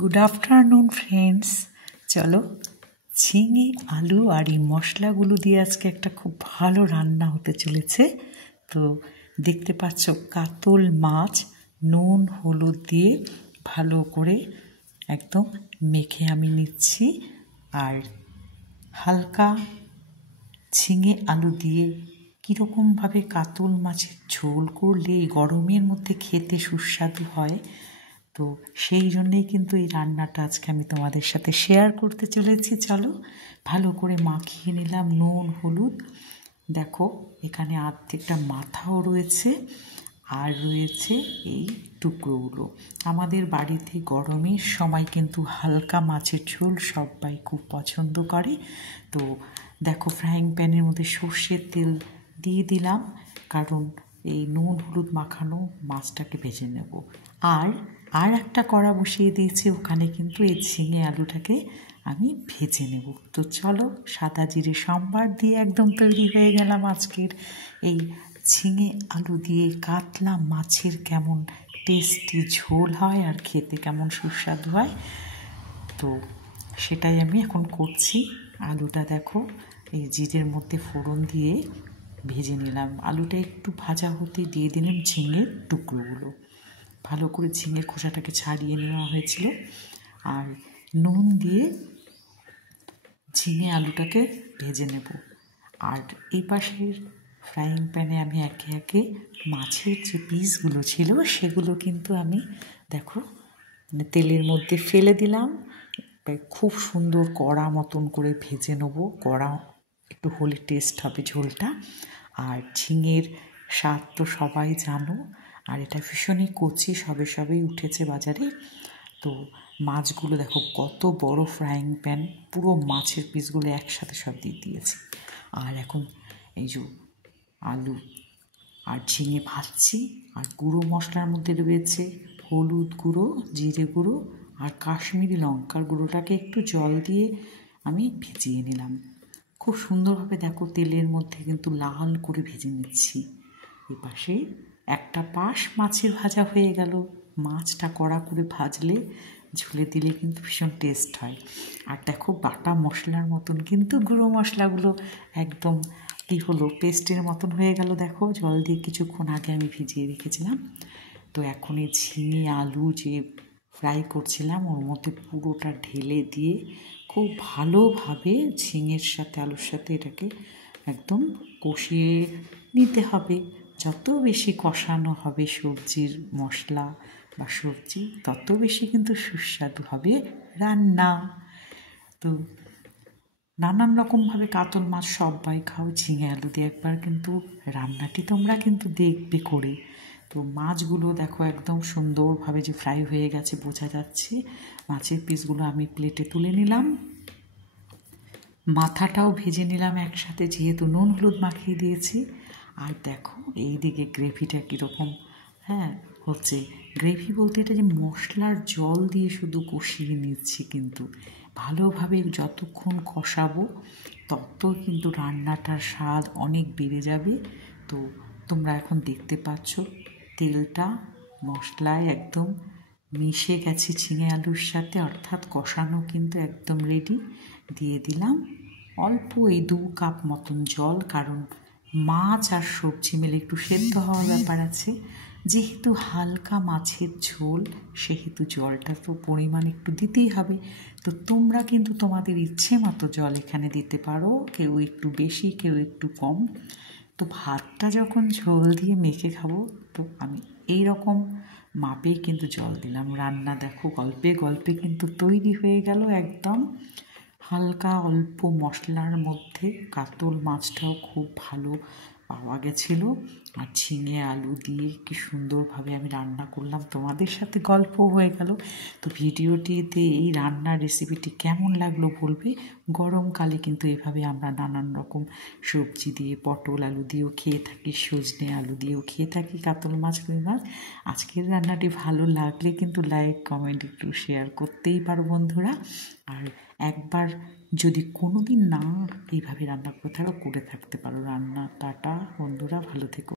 Good afternoon friends. চলো ঝিঙে আলু আর এই মশলাগুলো দিয়ে আজকে একটা খুব ভালো রান্না হতে চলেছে। তো দেখতে পাচ্ছ কাতল মাছ নুন হলুদ দিয়ে ভালো করে একদম মেখে আমি নিচ্ছি। আর হালকা ঝিঙে আলু দিয়ে কীরকমভাবে কাতল মাছের ঝোল করলে এই গরমের মধ্যে খেতে সুস্বাদু হয়, তো সেই জন্যেই কিন্তু এই রান্নাটা আজকে আমি তোমাদের সাথে শেয়ার করতে চলেছি। চলো ভালো করে মাখিয়ে নিলাম নুন হলুদ। দেখো এখানে অর্ধেকটা মাথাও রয়েছে আর রয়েছে এই টুকরোগুলো। আমাদের বাড়িতে গরমের সময় কিন্তু হালকা মাছের ঝোল সবাই খুব পছন্দ করে। তো দেখো ফ্রাইং প্যানের মধ্যে সর্ষের তেল দিয়ে দিলাম, কারণ এই নুন হলুদ মাখানো মাছটাকে ভেজে নেব। আর একটা কড়া বসিয়ে দিয়েছি, ওখানে কিন্তু এই ঝিঙে আলুটাকে আমি ভেজে নেব। তো চলো সাদা জিরে সম্বার দিয়ে একদম তৈরি হয়ে গেলাম আজকের এই ঝিঙে আলু দিয়ে কাতলা মাছের কেমন টেস্টি ঝোল হয় আর খেতে কেমন সুস্বাদু হয়, তো সেটাই আমি এখন করছি। আলুটা দেখো এই জিরের মধ্যে ফোড়ন দিয়ে ভেজে নিলাম। আলুটা একটু ভাজা হতে দিয়ে দিলাম ঝিঙের টুকরোগুলো। ভালো করে ঝিঙের খোসাটাকে ছাড়িয়ে নেওয়া হয়েছিল। আর নুন দিয়ে ঝিঙে আলুটাকে ভেজে নেব। আর এই পাশের ফ্রাইং প্যানে আমি একে একে মাছের যে পিসগুলো ছিল সেগুলো কিন্তু আমি দেখো তেলের মধ্যে ফেলে দিলাম। খুব সুন্দর কড়া মতন করে ভেজে নেব। কড়া একটু হলে টেস্ট হবে ঝোলটা। আর ঝিঙের স্বাদ তো সবাই জানো, আর এটা ভীষণই কচি, সবেই উঠেছে বাজারে। তো মাছগুলো দেখো কত বড় ফ্রাইং প্যান, পুরো মাছের পিসগুলো একসাথে সব দিয়ে দিয়েছি। আর এখন এই যে আলু আর ঝিঙে ভাজছি। আর গুঁড়ো মশলার মধ্যে রয়েছে হলুদ গুঁড়ো, জিরে গুঁড়ো আর কাশ্মীরি লঙ্কার গুঁড়োটাকে একটু জল দিয়ে আমি ভিজিয়ে নিলাম। খুব সুন্দরভাবে দেখো তেলের মধ্যে কিন্তু লাল করে ভেজে নিচ্ছি। এপাশে একটা পাশ মাছের ভাজা হয়ে গেল। মাছটা কড়া করে ভাজলে ঝোলে দিলে কিন্তু ভীষণ টেস্ট হয়। আর দেখো বাটা মশলার মতন কিন্তু গুঁড়ো মশলাগুলো একদম কী হলো পেস্টের মতন হয়ে গেল। দেখো জল দিয়ে কিছুক্ষণ আগে আমি ভিজিয়ে রেখেছিলাম। তো এখন এই ঝিঙে আলু যে ফ্রাই করছিলাম ওর মধ্যে পুরোটা ঢেলে দিয়ে খুব ভালোভাবে ঝিঙের সাথে আলুর সাথে এটাকে একদম কষিয়ে নিতে হবে। যত বেশি কষানো হবে সবজির মশলা বা সবজি, তত বেশি কিন্তু সুস্বাদু হবে রান্না। তো নানান রকমভাবে কাতল মাছ সবাই খাও, ঝিঙে আলু দিয়ে একবার কিন্তু রান্নাটি তোমরা কিন্তু দেখবে করে। তো মাছগুলো দেখো একদম সুন্দরভাবে যে ফ্রাই হয়ে গেছে বোঝা যাচ্ছে। মাছের পিসগুলো আমি প্লেটে তুলে নিলাম। মাথাটাও ভেজে নিলাম একসাথে, যেহেতু নুন হলুদ মাখিয়ে দিয়েছি। আর দেখো এই দিকে গ্রেভিটা কীরকম হচ্ছে। গ্রেভি বলতে এটা যে মশলার জল দিয়ে শুধু কষিয়ে নিচ্ছি, কিন্তু ভালোভাবে যতক্ষণ কষাবো তত কিন্তু রান্নাটার স্বাদ অনেক বেড়ে যাবে। তো তোমরা এখন দেখতে পাচ্ছ তেলটা মশলায় একদম মিশে গেছে ঝিঙে আলুর সাথে, অর্থাৎ কষানো কিন্তু একদম রেডি। দিয়ে দিলাম অল্প এই 2 কাপ মতন জল, কারণ মাছ আর সবজি মিলে একটু সেদ্ধ হওয়ার ব্যাপার আছে। যেহেতু হালকা মাছের ঝোল সেহেতু জলটা তো পরিমাণ একটু দিতেই হবে। তো তোমরা কিন্তু তোমাদের ইচ্ছে মতো জল এখানে দিতে পারো, কেউ একটু বেশি কেউ একটু কম। তো ভাতটা যখন ঝোল দিয়ে মেখে খাবো, তো আমি এই রকম মাপেই কিন্তু জল দিলাম। রান্না দেখো গল্পে গল্পে কিন্তু তৈরি হয়ে গেল একদম হালকা অল্প মশলার মধ্যে। কাতল মাছটাও খুব ভালো পাওয়া গেছিলো। আর ঝিঙে আলু দিয়ে কি সুন্দরভাবে আমি রান্না করলাম, তোমাদের সাথে গল্প হয়ে গেল। তো ভিডিওটিতে এই রান্নার রেসিপিটি কেমন লাগলো বলবে। গরমকালে কিন্তু এভাবে আমরা নানান রকম সবজি দিয়ে, পটল আলু দিয়েও খেয়ে থাকি, সজনে আলু দিয়েও খেয়ে থাকি কাতল মাছ, রুই মাছ। আজকের রান্নাটি ভালো লাগলে কিন্তু লাইক কমেন্ট একটু শেয়ার করতেই পারো বন্ধুরা। আর একবার যদি কোনো দিন না এইভাবে রান্না করে থাকো, করে থাকতে পারো রান্না। টাটা বন্ধুরা, ভালো থেকো।